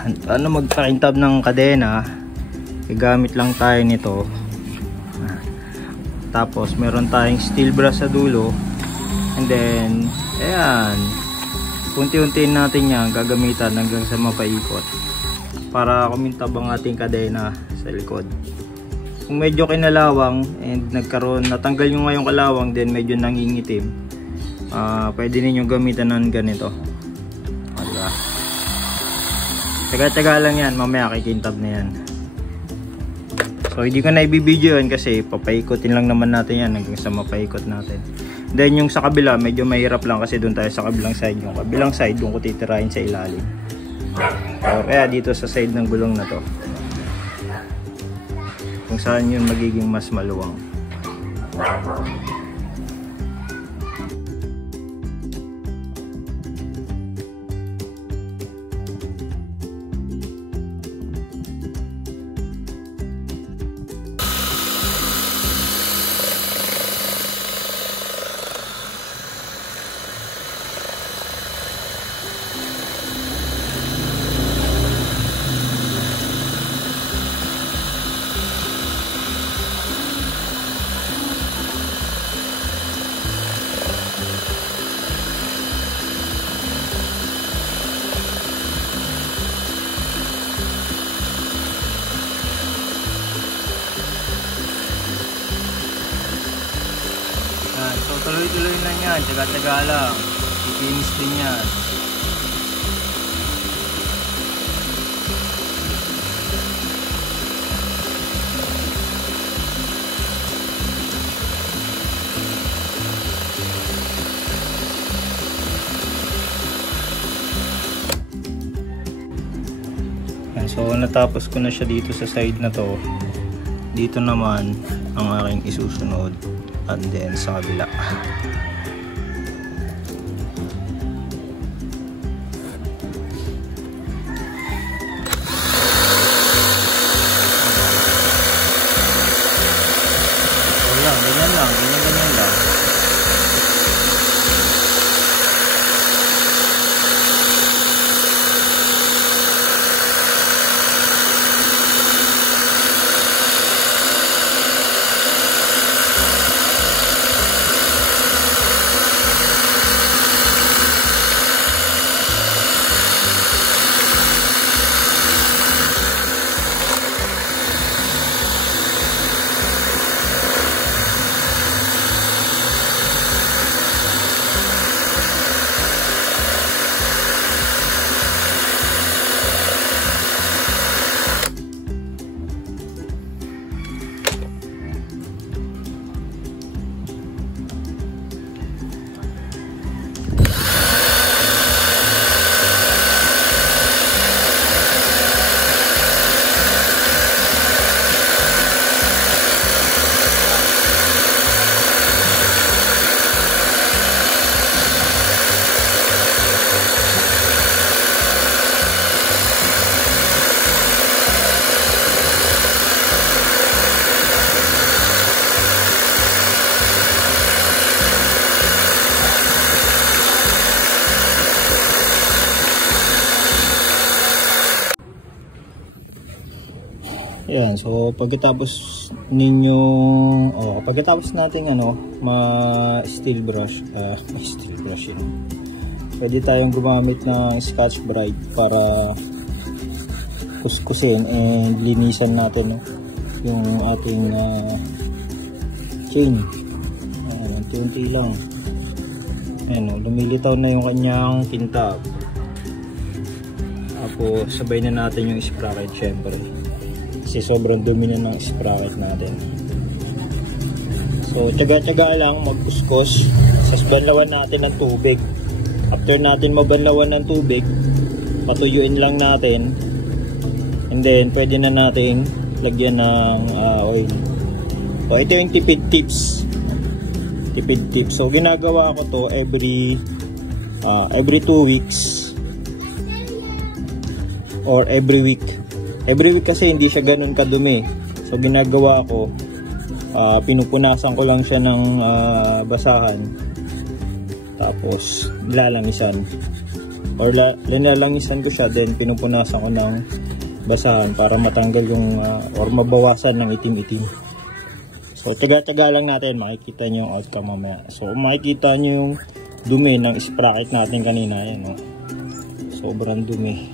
Ano magpakintab ng kadena, gamit lang tayo nito. Tapos meron tayong steel brass sa dulo, and then ayan, unti-untiin natin yan gagamitan hanggang sa mapaikot para kumintab ang ating kadena sa likod. Kung medyo kinalawang and natanggal nyo ngayong kalawang, then medyo nangingitim, pwede ninyong gamitan ng ganito. Diba? Taga-taga lang yan, mamaya kikintab na yan. So hindi ko na ibibideo yan kasi papaikotin lang naman natin yan hanggang sa mapaikot natin. Then yung sa kabila medyo mahirap lang kasi doon tayo sa kabilang side. Yung kabilang side doon ko titirahin sa ilalim. So kaya dito sa side ng gulong na to, kung saan yun magiging mas maluwang. So tuloy-tuloy na yan, tsaga-tsaga lang, ikinis din yan. So natapos ko na siya dito sa side na to. Dito naman ang aking isusunod, and then sa kabila. Wala, ganyan lang, ganyan lang. Yan, so pagkatapos nating steel brush yun. Pwede tayong gumamit ng Scotch Brite para kuskusin and linisan natin yung ating chain. Unti-unti lang. Ayan, lumilitaw na yung kanyang kintab. Tapos sabay na natin yung sprocket syempre. Kasi sobrang dumi na ng sprocket natin. So tiyaga-tiyaga lang magkuskus. Sasbanlawan natin ng tubig. After natin mabanlawan ng tubig, patuyuin lang natin, and then pwede na natin lagyan ng oil. So ito yung tipid tips. So ginagawa ko to every 2 weeks or every week. Every week kasi hindi siya ganun kadumi. So ginagawa ko, pinupunasan ko lang siya ng basahan. Tapos lalamisan. or linalangisan ko siya, then pinupunasan ko ng basahan para matanggal yung or mabawasan ng itim-itim. So tiyaga-tiyaga lang natin, makikita nyo yung outcome mamaya. So makikita nyo yung dumi ng sprocket natin kanina, yan, no? Sobrang dumi.